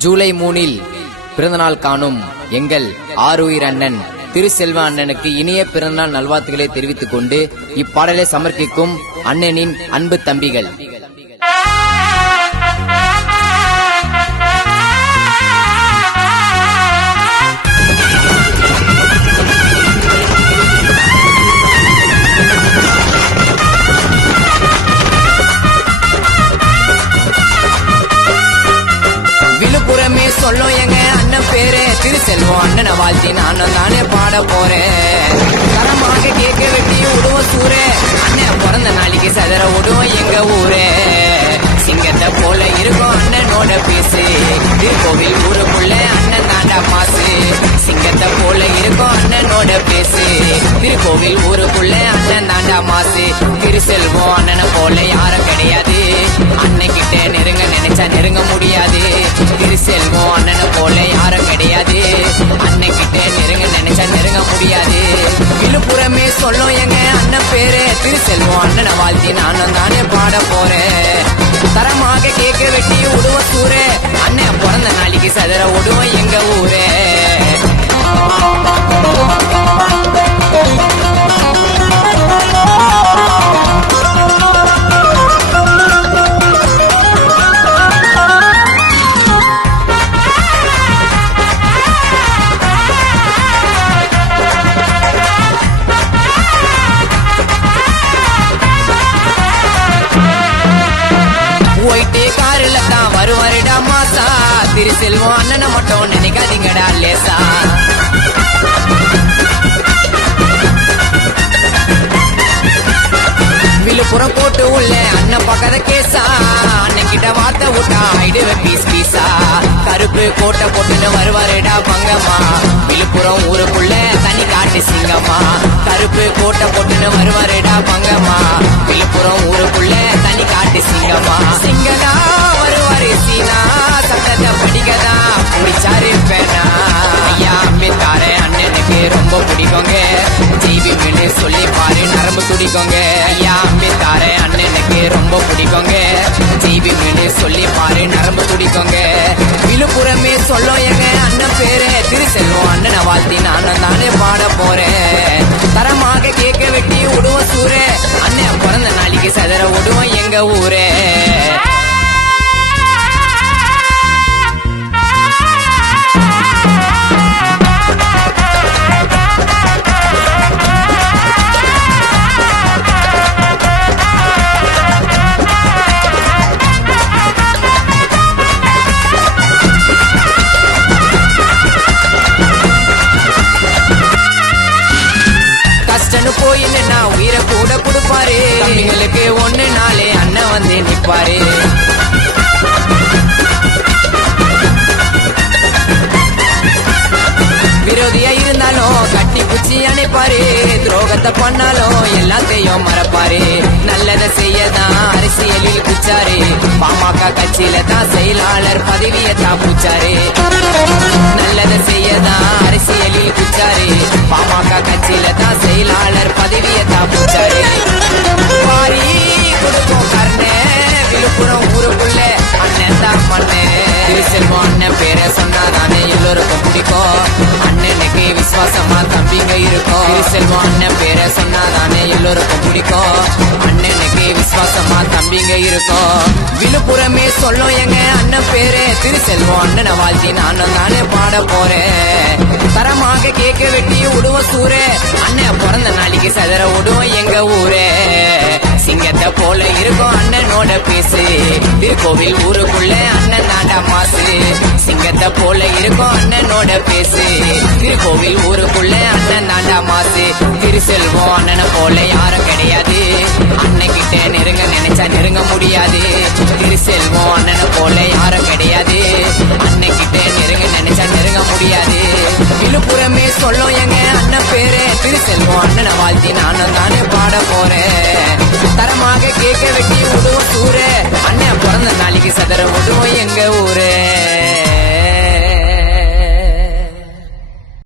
ஜூலை 3 பிறந்தநாள் காணும் எங்கள் ஆருயிர் அண்ணன் திருசெல்வ அண்ணனுக்கு இனிய பிறந்தநாள் நல்வாழ்த்துக்களை தெரிவித்துக் கொண்டு இப்பாடலை சமர்ப்பிக்கும் அண்ணனின் அன்பு தம்பிகள். விழுப்புரமே சொல்லும் எங்க அண்ணன் பேரு திருசெல்வம் அண்ணனை வாழ்த்தி நானும் தானே பாட போறேன். தரமாக கேட்க வெட்டி விடுவோம் சூரே, அண்ணன் பிறந்த நாளைக்கு சதற விடுவோம் எங்க ஊரே. சிங்கத்தை போல இருக்கும் அண்ணனோட பேசு, திருக்கோவில் ஊருக்குள்ள அண்ணன் தாண்டா மாசு. சிங்கத்தை போல இருக்கும் அண்ணனோட பேசு, திருக்கோவில் ஊருக்குள்ள அண்ணன் தாண்டா மாசு. திருசெல்வம் அண்ணனை போல யாரும் கிடையாது, அண்ணன் கிட்ட நெருங்க நினைச்சா நெருங்க முடியாது. திருசெல்வம் அண்ணனை போல யாரும் கிடையாது, அண்ணன் கிட்ட நெருங்க நினைச்சா நெருங்க முடியாது. விழுப்புரமே சொல்லும் எங்க அண்ணன் பேரு திருசெல்வம் அண்ணனை வாழ்த்தி நானும் தானே பாட போறேன். தரமாக கேட்க வெட்டி விடுவோம் சூரே, அண்ணன் பிறந்த நாளைக்கு சதற விடுவோம் எங்க ஊரே. ஒயிட்டே காரில தான் வருவாருடா மாசா, திருசெல்வம் அண்ணனை மட்டும் நினைக்காதீங்கடா லேசா. விழுப்புரம் போட்டு உள்ள அண்ணன் பார்க்காத கேசா, அண்ணன் கிட்ட வார்த்தை விட்டா ஆயிடுவேன் பீஸ் பீஸா. கருப்பு கோட்டை போட்டுன்னு வருவாருடா பங்கம்மா, விழுப்புரம் ஊருக்குள்ள தனி காட்டு சிங்கம்மா. கருப்பு கோட்டை போட்டுன்னு வருவாருடா பங்கம்மா, விழுப்புரம் ஊருக்குள்ள தனி காட்டு சிங்கம்மா. சிங்கனா வருவாரு சீனா, சத்தத்தை படிக்கதா பிடிச்சாரு பேனா. ஐயா அம்மித்தாரு அண்ணனுக்கு ரொம்ப பிடிக்குங்க, ஜீவி மீன் சொல்லி பாரு நரம்பு துடிக்கோங்க. ஐயா அம்மித்தாரு அண்ணனுக்கு ரொம்ப பிடிக்குங்க, ஜீவி மீன் சொல்லி பாரு நரம்பு துடிக்கோங்க. விழுப்புரமே சொல்லும் எங்க அண்ணன் பேரு திருசெல்வம் அண்ணனை வாழ்த்தி நானும் தானே பாட போறேன். தரமாக கேட்க வெட்டி விடுவோம் சூரே, அண்ணன் பிறந்த நாளைக்கு சதற விடுவோம் எங்க ஊரே. போயின்னு நான் உயிரை கூட கொடுப்பாரு, தம்பிங்களுக்கு ஒண்ணு நாளே அண்ணன் வந்து நிப்பாரு. விரோதியா இருந்தாலும் கட்டி குச்சி அணைப்பாரு, துரோகத்தை பண்ணாலும் எல்லாத்தையும் மறப்பாரு. நல்லதை செய்யதான் அரசியலில் குச்சாரு, பாமக கட்சியில தான் செயலாளர் பதவியை தான் பூச்சாரு. நல்லதை செய்யதான் அரசியலில் குச்சாரு, பாமக கட்சியில தான் செயலாளர் பதவியை தான் பூச்சாரு. பாரி கொடுக்கும் கர்ணே, விழுப்புரம் ஊருக்குள்ள அண்ணன் தான் மண்ணே. திருசெல்வம் அண்ணன் பேரை சொன்னாதானே எல்லோருக்கும் பிடிக்கும், அண்ணனுக்கு விசுவாசமா தம்பிங்க இருக்கும். திருசெல்வம் அண்ணன் பேரை சொன்னாதானே எல்லோருக்கும் பிடிக்கும், அண்ணனுக்கு விசுவாசமா தம்பிங்க இருக்கும். விழுப்புரமே சொல்லும் எங்க அண்ணன் பேரு திருசெல்வம் அண்ணனை வாழ்த்தி நானும் தானே பாட போறேன். தரமாக கேட்க வெட்டி விடுவோம் சூரே, அண்ணன் பிறந்த நாளைக்கு சதற விடுவோம் எங்க ஊரே. சிங்கத்தை போல இருக்கும் அண்ணனோட பேசு, திருக்கோவில் ஊருக்குள்ள அண்ணன் தாண்டா மாசு. சிங்கத்தை போல இருக்கும் அண்ணனோட பேசு, திருக்கோவில் ஊருக்குள்ள அண்ணன் தாண்டா மாசு. திருசெல்வம் அண்ணனை போல யாரும் கிடையாது, அண்ணன் கிட்ட நெருங்க நினைச்சா நெருங்க முடியாது. திருசெல்வம் அண்ணனை போல யாரும் கிடையாது, அண்ணன் கிட்ட நெருங்க நினைச்சா நெருங்க முடியாது. விழுப்புரமே சொல்லும் எங்க அண்ணன் பேரு திருசெல்வம் அண்ணனை வாழ்த்தி நானும் தானே பாட போறேன். தரமாக கேட்க வெட்டி விடுவோம் சூரே, அண்ணன் பிறந்த நாளைக்கு சதற விடுவோம் எங்க ஊரே.